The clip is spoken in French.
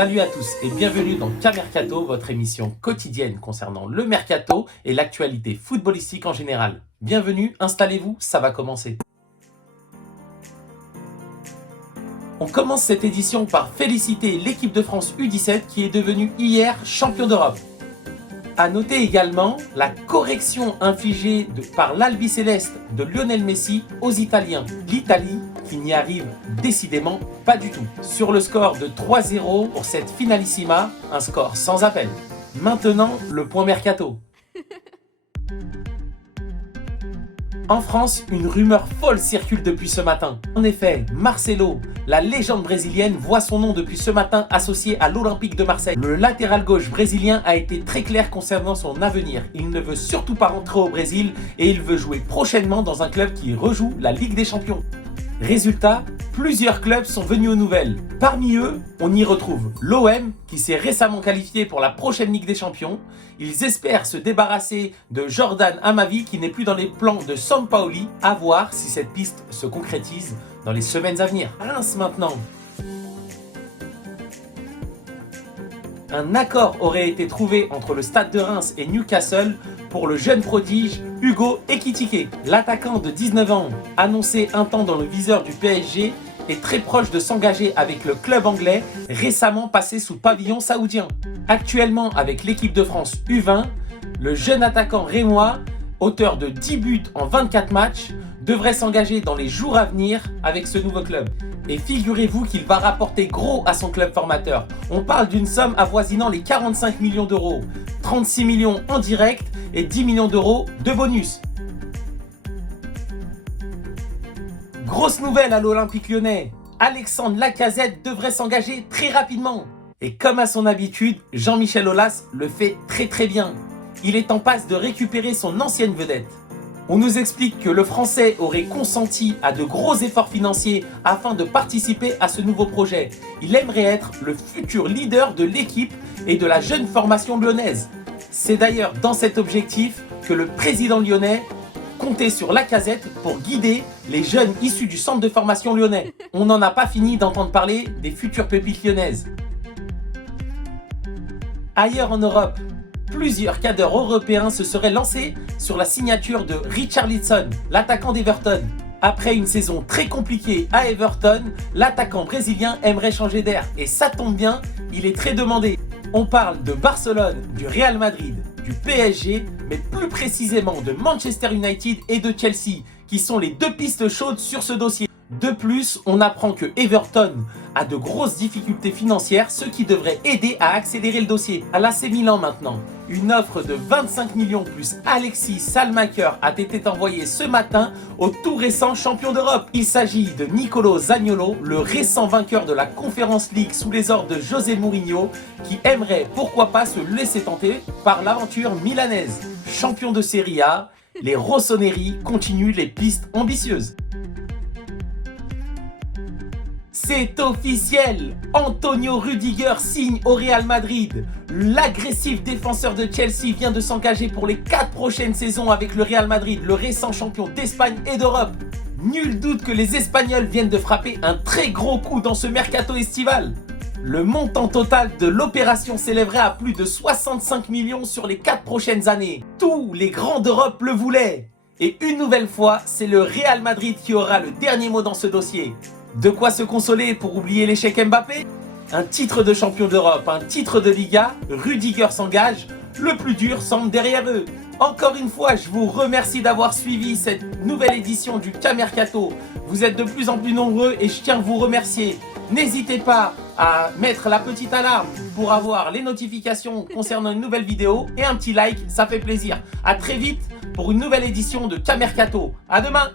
Salut à tous et bienvenue dans K-Mercato, votre émission quotidienne concernant le mercato et l'actualité footballistique en général. Bienvenue, installez-vous, ça va commencer. On commence cette édition par féliciter l'équipe de France U17 qui est devenue hier champion d'Europe. A noter également la correction infligée par l'Albiceleste de Lionel Messi aux Italiens. L'Italie qui n'y arrive décidément pas du tout. Sur le score de 3-0 pour cette finalissima, un score sans appel. Maintenant, le point mercato. En France, une rumeur folle circule depuis ce matin. En effet, Marcelo, la légende brésilienne, voit son nom depuis ce matin associé à l'Olympique de Marseille. Le latéral gauche brésilien a été très clair concernant son avenir. Il ne veut surtout pas rentrer au Brésil et il veut jouer prochainement dans un club qui rejoue la Ligue des Champions. Résultat, plusieurs clubs sont venus aux nouvelles. Parmi eux, on y retrouve l'OM qui s'est récemment qualifié pour la prochaine Ligue des Champions. Ils espèrent se débarrasser de Jordan Amavi qui n'est plus dans les plans de Sampaoli. À voir si cette piste se concrétise dans les semaines à venir. Reims maintenant. Un accord aurait été trouvé entre le Stade de Reims et Newcastle pour le jeune prodige Hugo Ekitike. L'attaquant de 19 ans, annoncé un temps dans le viseur du PSG, est très proche de s'engager avec le club anglais, récemment passé sous pavillon saoudien. Actuellement avec l'équipe de France U20, le jeune attaquant rémois, auteur de 10 buts en 24 matchs, devrait s'engager dans les jours à venir avec ce nouveau club. Et figurez-vous qu'il va rapporter gros à son club formateur. On parle d'une somme avoisinant les 45 millions d'euros, 36 millions en direct et 10 millions d'euros de bonus. Grosse nouvelle à l'Olympique Lyonnais, Alexandre Lacazette devrait s'engager très rapidement. Et comme à son habitude, Jean-Michel Aulas le fait très bien. Il est en passe de récupérer son ancienne vedette. On nous explique que le Français aurait consenti à de gros efforts financiers afin de participer à ce nouveau projet. Il aimerait être le futur leader de l'équipe et de la jeune formation lyonnaise. C'est d'ailleurs dans cet objectif que le président lyonnais comptait sur Lacazette pour guider les jeunes issus du centre de formation lyonnais. On n'en a pas fini d'entendre parler des futures pépites lyonnaises. Ailleurs en Europe, plusieurs cadres européens se seraient lancés sur la signature de Richarlison, l'attaquant d'Everton. Après une saison très compliquée à Everton, l'attaquant brésilien aimerait changer d'air. Et ça tombe bien, il est très demandé. On parle de Barcelone, du Real Madrid, du PSG, mais plus précisément de Manchester United et de Chelsea, qui sont les deux pistes chaudes sur ce dossier. De plus, on apprend que Everton a de grosses difficultés financières, ce qui devrait aider à accélérer le dossier. À l'AC Milan maintenant, une offre de 25 millions plus Alexis Salmaker a été envoyée ce matin au tout récent champion d'Europe. Il s'agit de Nicolo Zaniolo, le récent vainqueur de la Conference League sous les ordres de José Mourinho, qui aimerait pourquoi pas se laisser tenter par l'aventure milanaise. Champion de Serie A, les Rossoneri continuent les pistes ambitieuses. C'est officiel, Antonio Rudiger signe au Real Madrid. L'agressif défenseur de Chelsea vient de s'engager pour les 4 prochaines saisons avec le Real Madrid, le récent champion d'Espagne et d'Europe. Nul doute que les Espagnols viennent de frapper un très gros coup dans ce mercato estival. Le montant total de l'opération s'élèverait à plus de 65 millions sur les 4 prochaines années. Tous les grands d'Europe le voulaient. Et une nouvelle fois, c'est le Real Madrid qui aura le dernier mot dans ce dossier. De quoi se consoler pour oublier l'échec Mbappé? Un titre de champion d'Europe, un titre de Liga, Rudiger s'engage, le plus dur semble derrière eux. Encore une fois, je vous remercie d'avoir suivi cette nouvelle édition du K-Mercato. Vous êtes de plus en plus nombreux et je tiens à vous remercier. N'hésitez pas à mettre la petite alarme pour avoir les notifications concernant une nouvelle vidéo et un petit like, ça fait plaisir. A très vite pour une nouvelle édition de K-Mercato. À demain!